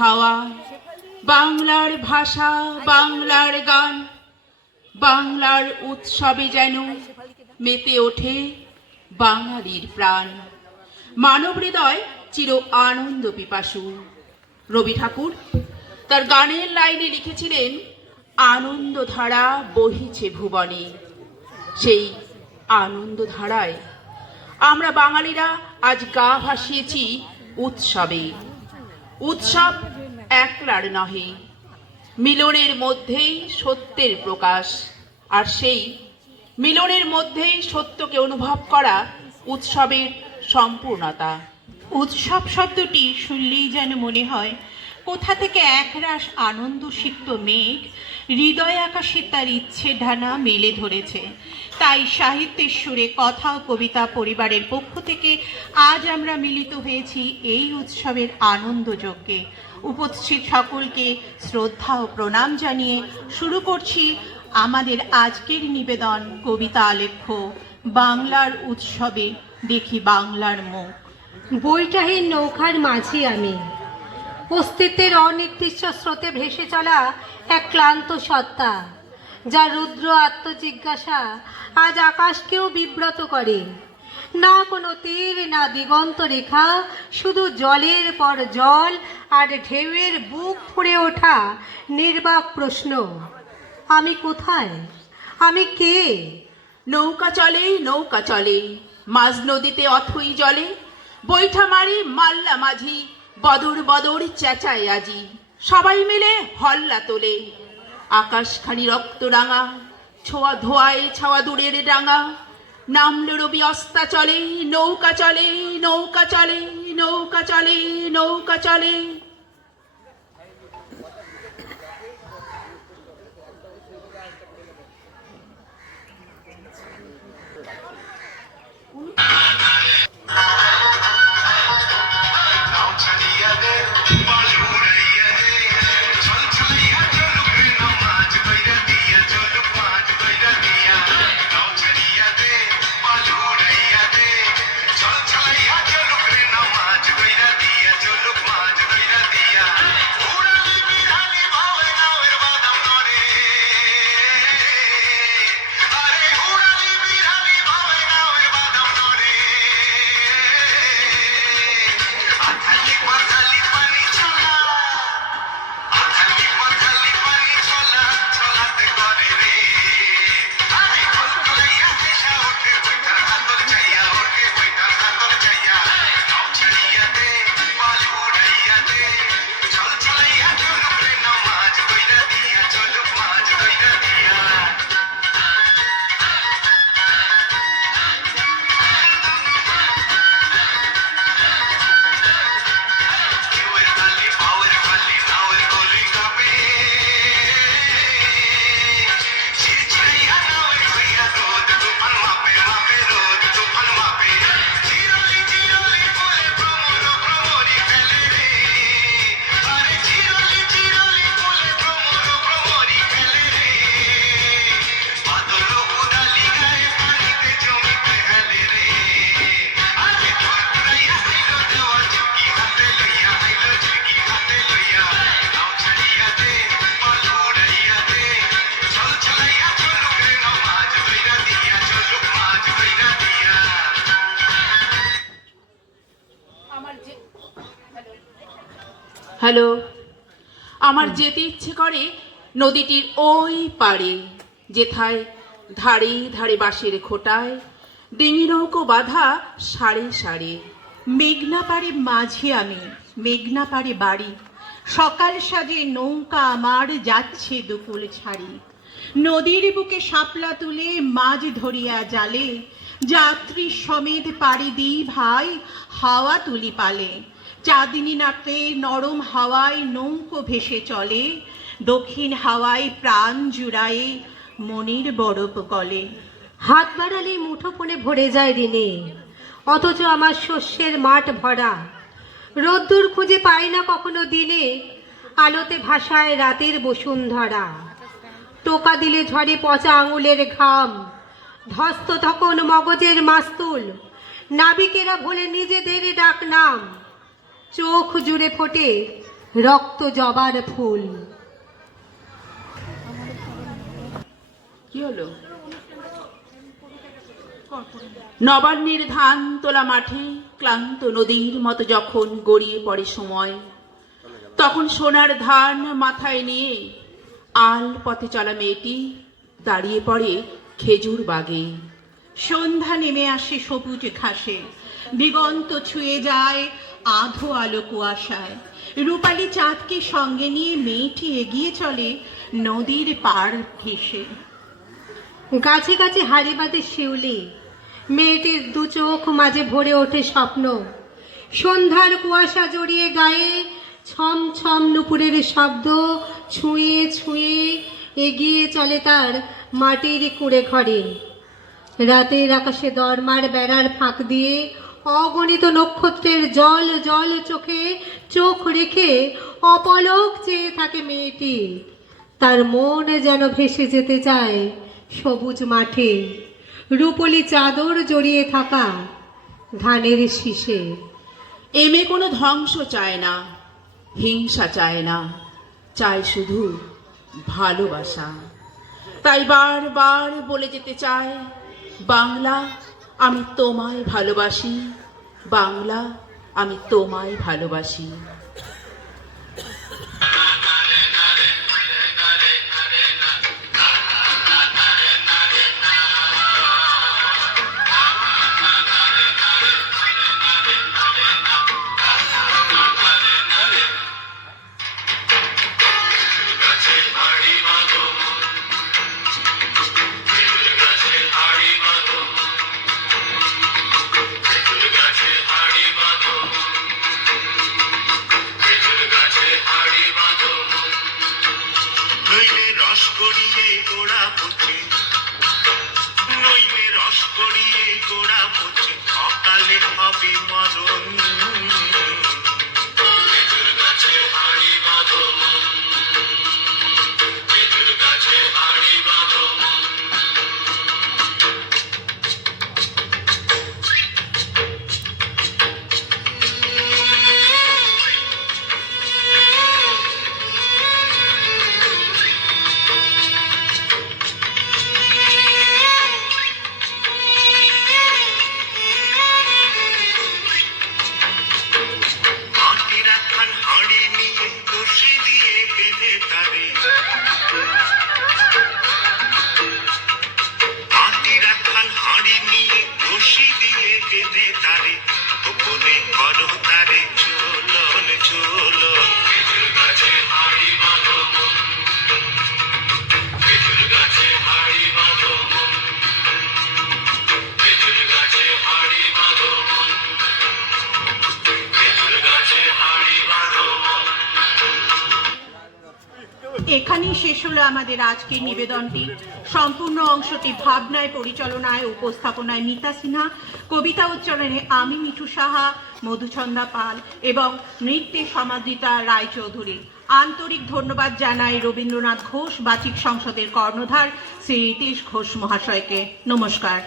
হাওয়া, বাংলার ভাষা, বাংলার গান, বাংলার উৎসবে যেন মেতে ওঠে বাঙালির প্রাণ। মানব হৃদয় চির আনন্দ পিপাসু। রবি ঠাকুর তার গানের লাইনে লিখেছিলেন, আনন্দধারা বহিছে ভুবনে। সেই আনন্দধারায় আমরা বাঙালিরা আজ গা ভাসিয়েছি উৎসবে। উৎসব একলার নহে, মিলনের মধ্যেই সত্যের প্রকাশ, আর সেই মিলনের মধ্যেই সত্যকে অনুভব করা উৎসবের সম্পূর্ণতা। উৎসব শব্দটি শুনলেই যেন মনে হয় কোথা থেকে একরাশ আনন্দ সিক্ত মেঘ হৃদয় আকাশে তার ইচ্ছে ঢানা মেলে ধরেছে। তাই সাহিত্যের সুরে কথা ও কবিতা পরিবারের পক্ষ থেকে আজ আমরা মিলিত হয়েছি এই উৎসবের আনন্দ যজ্ঞে। উপস্থিত সকলকে শ্রদ্ধা ও প্রণাম জানিয়ে শুরু করছি আমাদের আজকের নিবেদন কবিতা আলেখ্য বাংলার উৎসবে দেখি বাংলার মুখ। বৈটাহীন নৌকার মাঝি আমি, অস্তিত্বের অনির্দিষ্ট স্রোতে ভেসে চলা এক ক্লান্ত সত্তা, যা রুদ্র আত্মজিজ্ঞাসা আজ আকাশকেও বিব্রত করে। না কোনো তীর, না দিগন্ত রেখা, শুধু জলের পর জল আর ঢেউয়ের বুক ফুঁড়ে ওঠা নির্বাক প্রশ্ন, আমি কোথায়, আমি কে? নৌকা চলে, নৌকা চলে মাঝ নদীতে অথই জলে, বৈঠা মারি মাল্লা মাঝি, বদর বদর চেঁচায় আজি, সবাই মিলে হল্লা তোলে। আকাশখানি রক্ত রাঙা, ছোঁয়া ধোয়ায় ছাওয়া দূরের ডাঙা, নামলো রবি অস্তা চলে, নৌকা চলে, নৌকা চলে, নৌকা চলে, নৌকা চলে। হ্যালো, আমার যেতে ইচ্ছে করে নদীটির ওই পাড়ে, যেথায় ধারে ধারে বাঁশের খোটায় ডিঙি নৌকো বাঁধা সারে সারে। মেঘনা পাড়ে মাঝি আমি, মেঘনা পাড়ে বাড়ি, সকাল সাজে নৌকা আমার যাচ্ছে দুকুল ছাড়ি। নদীর বুকে শাপলা তুলে মাছ ধরিয়া জালে, যাত্রী সমেত পাড়ি দিই ভাই হাওয়া তুলি পালে। চাঁদিনী নাটে নরম হাওয়ায় নৌকো ভেসে চলে, দক্ষিণ হাওয়ায় প্রাণ জুড়ায়ে মনের বরফ গলে। হাত বাড়ালে মুঠোফোনে ভরে যায় ঋণে, অথচ আমার শস্যের মাঠ ভরা। রোদ্দুর খুঁজে পাই না কখনো দিনে, আলোতে ভাসায় রাতের বসুন্ধরা। টোকা দিলে ঝরে পচা আঙুলের ঘাম, ধস্ত তখন মগজের মাস্তুল। নাবিকেরা ভোলে নিজেদের ডাক নাম, চোখ জুড়ে ফোটে রক্ত জবার ফুল। কি হলো? নবান্নের ধান তোলা মাঠে ক্লান্ত নদীর মতো যখন গড়িয়ে পড়ে সময়, তখন সোনার ধান মাথায় নিয়ে আল পথে চলা মেয়েটি দাঁড়িয়ে পড়ে খেজুর বাগে। সন্ধ্যা নেমে আসে সবুজ ঘাসে, দিগন্ত ছুঁয়ে যায় আধো আলো কুয়াশায়। রূপালী চাঁদকে সঙ্গে নিয়ে মেয়েটি এগিয়ে চলে নদীর পাড় ঘেঁষে। গাছে গাছে হাড়ি বাঁধে শিউলি, মেয়েটির দু চোখ মাঝে ভরে ওঠে স্বপ্ন। সন্ধ্যার কুয়াশা জড়িয়ে গায়ে ছম ছম নুপুরের শব্দ ছুঁয়ে ছুঁয়ে এগিয়ে চলে তার মাটির কুঁড়ে ঘরে। রাতের আকাশে দরমার বেড়ার ফাঁক দিয়ে অগণিত নক্ষত্রের জল জল চোখে চোখ রেখে অপলক চেয়ে থাকে মেয়েটি। তার মন যেন ভেসে যেতে চায় সবুজ মাঠে, রূপলি চাদর জড়িয়ে থাকা ধানের শীষে। এ মেয়ে কোনো ধ্বংস চায় না, হিংসা চায় না, চায় শুধু ভালোবাসা। তাই বারবার বলে যেতে চায়, বাংলা আমি তোমায় ভালোবাসি, বাংলা আমি তোমায় ভালোবাসি। নইলে রস গড়িয়ে গোড়া পচে, নইলে রস গড়িয়ে গোড়া পচে, অকালে হবে মরণ। খেজুর গাছে হাড়ি বাঁধো মন, খেজুর গাছে হাড়ি বাঁধো মন। মাটির একখান হাঁড়ি নিয়ে রশি দিয়ে বেঁধে তারে, মাটির একখান হাঁড়ি নিয়ে রশি দিয়ে বেঁধে তারে, ওপরে করো তারে ঝোলন ঝোলন। খেজুর গাছে হাঁড়ি বাঁধো মন, খেজুর গাছে হাঁড়ি বাঁধো মন, খেজুর গাছে হাঁড়ি বাঁধো মন, খেজুর গাছে হাঁড়ি বাঁধো মন। এখানেই শেষ হলো আমাদের আজকের নিবেদনটি। সম্পূর্ণ অংশটি ভাবনায়, পরিচালনায়, উপস্থাপনায় মিতা সিনহা, কবিতা উচ্চারণে আমি মিঠু সাহা, মধুচন্দা পাল এবং নৃত্যে সমাদৃতা রায়চৌধুরী। আন্তরিক ধন্যবাদ জানাই রবীন্দ্রনাথ ঘোষ বাচিক সংসদের কর্ণধার শ্রী রীতিশ ঘোষ মহাশয়কে। নমস্কার।